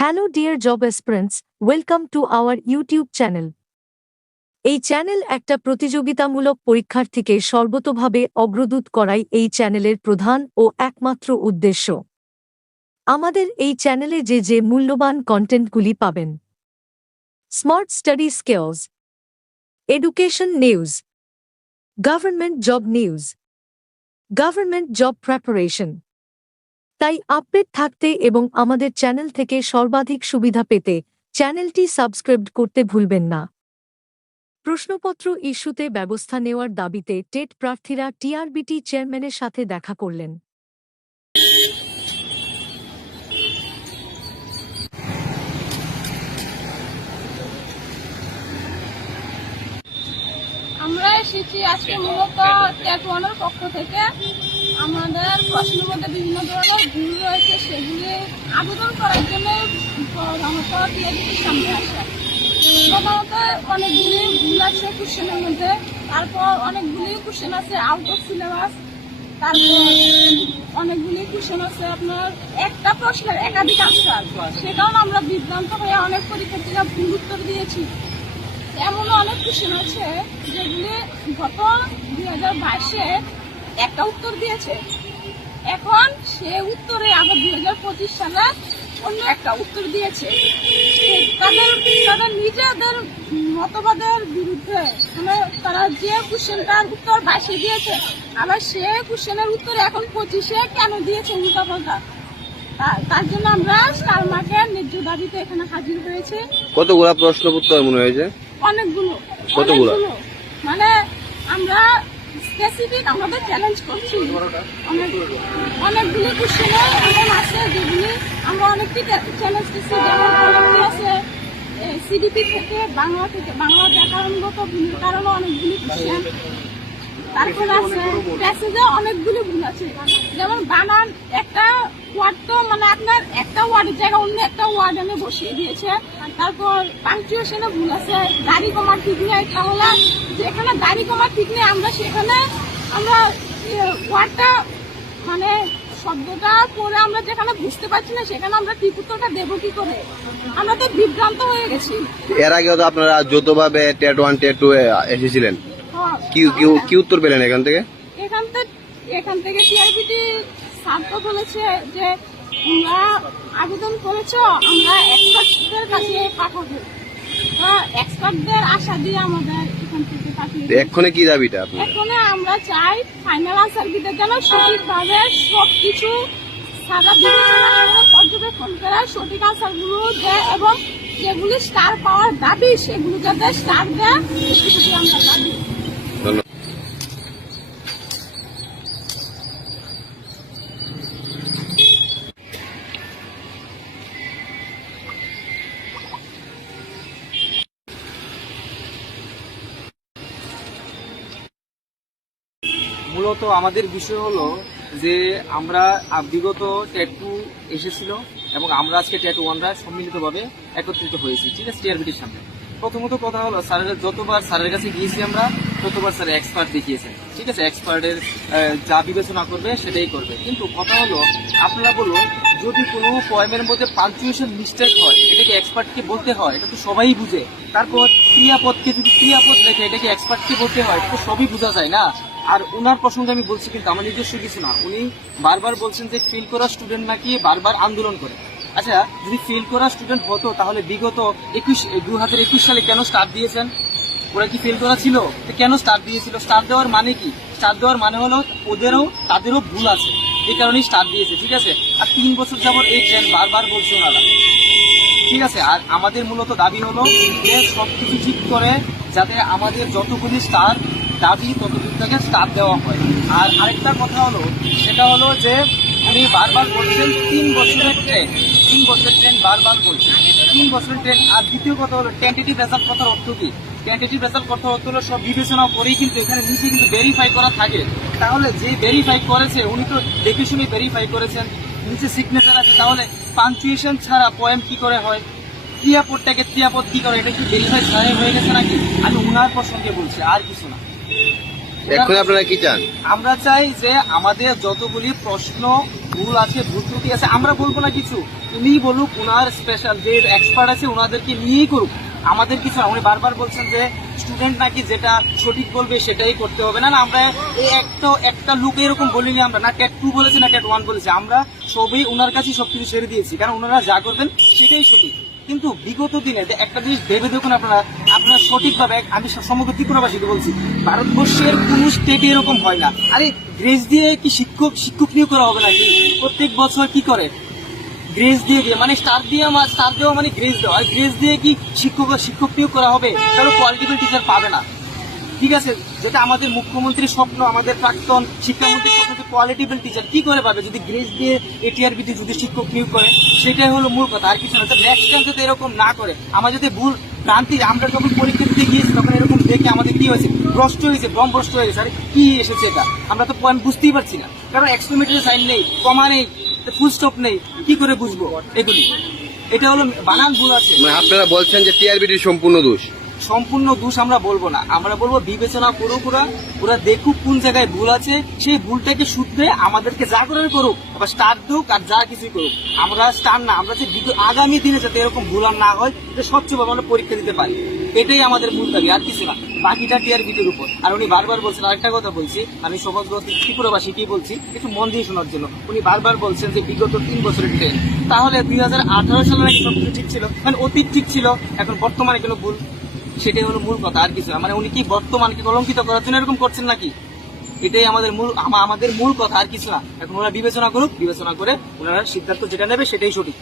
Hello dear job aspirants welcome to our YouTube channel এই channel একটা প্রতিযোগিতামূলক পরীক্ষার্থীকে সর্বতোভাবে অগ্রদূত করাই এই চ্যানেলের প্রধান ও একমাত্র উদ্দেশ্য। আমাদের এই চ্যানেলে যে যে মূল্যবান কন্টেন্টগুলি পাবেন। Smart study skills education news government job news government job preparation তাই আপডেট থাকতে এবং আমাদের চ্যানেল থেকে সর্বাধিক সুবিধা পেতে চ্যানেলটি সাবস্ক্রাইব করতে ভুলবেন না। প্রশ্নপত্র ইস্যুতে ব্যবস্থা নেওয়ার দাবিতে টেট প্রার্থীরা টিআরবিটি চেয়ারম্যানের সাথে দেখা করলেন। এসেছি আজকে মূলত ট্যাটওয়ানের পক্ষ থেকে। আমাদের প্রশ্নের মধ্যে বিভিন্ন ধরনের ভুল রয়েছে, সেগুলি আবেদন করার জন্য টিএডিপির সামনে আসা। প্রথমত, অনেকগুলি ভুল আছে কোশ্চেনের মধ্যে। তারপর অনেকগুলি কোশ্চেন আছে আউট অফ সিলেবাস তারপর অনেকগুলি কোশ্চেন আছে আপনার একটা প্রশ্নের একাধিক আনসার সে আমরা বিভ্রান্ত হয়ে অনেক পরীক্ষার্থীরা ভুল উত্তর দিয়েছি। এমনও অনেক কোশ্চেন আছে যেগুলি গত দুই হাজার বাইশে একটা উত্তর দিয়েছে। এখন সে উত্তরে আবার দুই হাজার পঁচিশ সালে অন্য একটা উত্তর দিয়েছে। তাদের তাদের নিজেদের মতবাদের বিরুদ্ধে মানে তারা যে কোশ্চেনটার উত্তর বাইশে দিয়েছে, আবার সে কোশ্চেনের উত্তর এখন পঁচিশে কেন দিয়েছে উল্টা পাল্টা তা- তার জন্য আমরা স্টার মার্কের ন্যায্য দাবিতে এখানে হাজির হয়েছে। কতগুলা প্রশ্ন উত্তর মনে হয়েছে? অনেকগুলো। কতগুলো? মানে আমরা স্পেসিফিক আমাদের চ্যালেঞ্জ করছি। অনেক অনেকগুলো কোশ্চেন এমন আছে যেগুলি আমরা অনেকটি চ্যালেঞ্জ দিচ্ছি যেমন অনেকটি আছে সিডিপি থেকে বাংলা থেকে বাংলা ব্যাকরণগত ভুলের কারণে অনেকগুলি কোশ্চেন তারপরে আছে প্যাসেজে অনেকগুলি ভুল আছে। যেমন বানান একটা ওয়ার্ড তো মানে আপনার একটা ওয়ার্ডের জায়গায় অন্য একটা ওয়ার্ড এনে বসিয়ে দিয়েছে। তারপর পাংচুয়েশনে ভুল আছে, দাড়ি কমার ঠিক নেই তাহলে যেখানে দাড়ি কমার ঠিক নেই আমরা সেখানে আমরা ওয়ার্ডটা মানে শব্দটা পরে আমরা যেখানে বুঝতে পারছি না, সেখানে আমরা ঠিক উত্তরটা দেবো কি করে? আমরা তো বিভ্রান্ত হয়ে গেছি। এর আগেও তো আপনারা যৌথভাবে টেট ওয়ান, টেট টু এসেছিলেন। কি কি কি উত্তর পেলেন এখান থেকে? এখান থেকে এখান থেকে টিআরবিটি ছাত্র বলেছে যে তোমরা আবেদন করেছ আমরা এক্সপার্টদের কাছে পাঠাবো। এক্সপার্টদের আশা দিয়ে আমাদের এখান থেকে পাঠিয়ে এক্ষণে কি দাবিটা আপনার আমরা চাই ফাইনাল আনসার দিতে যেন সঠিকভাবে সারা বিবেচনা করে পর্যবেক্ষণ করে সঠিক আনসারগুলো দেয় এবং যেগুলি স্টার পাওয়ার দাবি সেগুলো যাতে স্টার দেয় আমরা দাবি মূলত আমাদের বিষয় হলো যে আমরা বিগত ট্যাটু এসেছিল এবং আমরা আজকে ট্যাটু ওয়ানরা সম্মিলিতভাবে একত্রিত হয়েছি, ঠিক আছে টিআরবিটির সামনে। প্রথমত কথা হলো, স্যারের যতবার স্যারের কাছে গিয়েছি আমরা, ততবার স্যার এক্সপার্ট দেখিয়েছেন, ঠিক আছে এক্সপার্টের যা বিবেচনা করবে সেটাই করবে। কিন্তু কথা হলো, আপনারা বলুন, যদি কোনো পয়েমের মধ্যে পাঞ্চুয়েশন মিস্টেক হয়, এটাকে এক্সপার্টকে বলতে হয়, এটা তো সবাই বুঝে। তারপর ক্রিয়াপদকে যদি ক্রিয়াপদ রেখে এটাকে এক্সপার্টকে বলতে হয় তো সবই বোঝা যায় না। আর ওনার প্রসঙ্গে আমি বলছি কিন্তু আমার নিজস্ব কিছু না। উনি বারবার বলছেন যে ফেল করা স্টুডেন্ট নাকি বারবার আন্দোলন করে। আচ্ছা যদি ফেল করা স্টুডেন্ট হতো, তাহলে বিগত একুশ দু হাজার একুশ সালে কেন স্টার্ট দিয়েছেন? ওরা কি ফেল করা ছিল? তো কেন স্টার্ট দিয়েছিল? স্টার্ট দেওয়ার মানে কি? স্টার্ট দেওয়ার মানে হলো ওদেরও, তাদেরও ভুল আছে। এই কারণেই স্টার্ট দিয়েছে, ঠিক আছে? আর তিন বছর যাবত এই ট্রেন বারবার বলছে ওনারা। ঠিক আছে? আর আমাদের মূলত দাবি হলো যে সবকিছু ঠিক করে যাতে আমাদের যতগুলি স্টার দাবি ততদিন থেকে স্টার দেওয়া হয়। আর আরেকটা কথা হলো, সেটা হলো যে উনি বারবার বলছেন তিন বছরের ট্রেন তিন বছরের ট্রেন বারবার বলছেন। তিন বছরের ট্রেন আর দ্বিতীয় কথা হলো টেন্টেটিভ রেজাল্ট কথার অর্থ কি? টেন্টেটিভ রেজাল্ট কথা অর্থ হলো সব বিবেচনা করেই কিন্তু এখানে নিচে কিন্তু ভেরিফাই করা থাকে। তাহলে যে ভেরিফাই করেছে, উনি তো দেখে শুনে ভেরিফাই করেছেন, নিচে সিগনেচার আছে, তাহলে পাঞ্চুয়েশন ছাড়া পয়েন্ট কি করে হয়? ক্রিয়াপদটাকে ক্রিয়াপদ কি করে? এটা কি ভেরিফাই হয়ে গেছে নাকি? আমি উনার প্রসঙ্গে বলছি, আর কিছু না। এখন আপনারা কি চান? আমরা চাই যে আমাদের যতগুলি প্রশ্ন, ভুল আছে, ভুল ত্রুটি আছে, আমরা বলব না কিছু। উনি বলুক স্পেশাল যে এক্সপার্ট আছে ওনাদেরকে নিয়েই করুক। আমাদের কিছু উনি বারবার বলছেন যে স্টুডেন্ট নাকি যেটা সঠিক বলবে সেটাই করতে হবে। না না, আমরা একটা একটা লুক এরকম বলিনি আমরা। না ট্যাট টু বলেছি, না ট্যাট ওয়ান বলেছি। আমরা সবই ওনার কাছেই সবকিছু ছেড়ে দিয়েছি। কারণ ওনারা যা করবেন সেটাই সঠিক। কিন্তু বিগত দিনে, একটা জিনিস ভেবে দেখুন আপনারা সঠিকভাবে আমি সমগ্র ত্রিপুরাবাসীকে বলছি, ভারতবর্ষের কোন স্টেটে এরকম হয় না। আরে গ্রেস দিয়ে কি শিক্ষক শিক্ষক নিয়োগ করা হবে নাকি? প্রত্যেক বছর কি করে? গ্রেস দিয়ে দিয়ে মানে স্টার দিয়ে আমার স্টার দেওয়া মানে গ্রেস দেওয়া। আর গ্রেস দিয়ে কি শিক্ষক শিক্ষক নিয়োগ করা হবে? তাহলে কোয়ালিটিফুল টিচার পাবে না। ঠিক আছে? যেটা আমাদের মুখ্যমন্ত্রীর স্বপ্ন, আমাদের প্রাক্তন শিক্ষামন্ত্রীর স্বপ্ন যে কোয়ালিটিবল টিচার কি করে পাবে? যদি গ্রেস দিয়ে এটিআর এটিআরবিতে যদি শিক্ষক নিয়োগ করে, সেটাই হলো মূল কথা। আর কিছু না। নেক্সট টাইম যাতে এরকম না করে, আমার যদি ভুল ভ্রান্তি আমরা যখন পরীক্ষা দিতে গিয়েছি, তখন এরকম দেখে আমাদের কি হয়েছে? ভ্রষ্ট হয়েছে বম ভ্রষ্ট হয়ে গেছে আরে, কি এসেছে এটা? আমরা তো পয়েন্ট বুঝতেই পারছি না। কারণ এক্সপেরিমেন্টের সাইন নেই কমা নেই ফুল স্টপ নেই। কি করে বুঝব এগুলি? এটা হলো বানান ভুল আছে। মানে আপনারা বলছেন যে টিআরবিটির সম্পূর্ণ দোষ। সম্পূর্ণ দোষ আমরা বলব না। আমরা বলব বিবেচনা করুক ওরা ওরা দেখুক কোন জায়গায় ভুল আছে, সেই ভুলটাকে শুধরে আমাদেরকে যা করে করুক, আবার স্টার দুক আর যা কিছুই করুক। আমরা স্টার না, আমরা যে আগামী দিনে যাতে এরকম ভুল আর না হয় যে স্বচ্ছভাবে আমরা পরীক্ষা দিতে পারি। এটাই আমাদের মূল দাবি, আর কিছু না। বাকিটা টিআর বিটির উপর। আর উনি বারবার বলছেন, আরেকটা কথা বলছি, আমি সমগ্র ত্রিপুরাবাসী কি বলছি, একটু মন দিয়ে শোনার জন্য। উনি বারবার বলছেন যে বিগত তিন বছরের ট্রেন তাহলে দুই হাজার আঠারো সালে নাকি সবকিছু ঠিক ছিল মানে অতীত ঠিক ছিল, এখন বর্তমানে কোনো ভুল সেটাই হলো মূল কথা, আর কিছু মানে উনি কি বর্তমানকে কলঙ্কিত করার জন্য এরকম করছেন নাকি? এটাই আমাদের মূল আমা- আমাদের মূল কথা, আর কিছু না। এখন ওরা বিবেচনা করুক, বিবেচনা করে ওনারা সিদ্ধান্ত যেটা নেবে সেটাই সঠিক।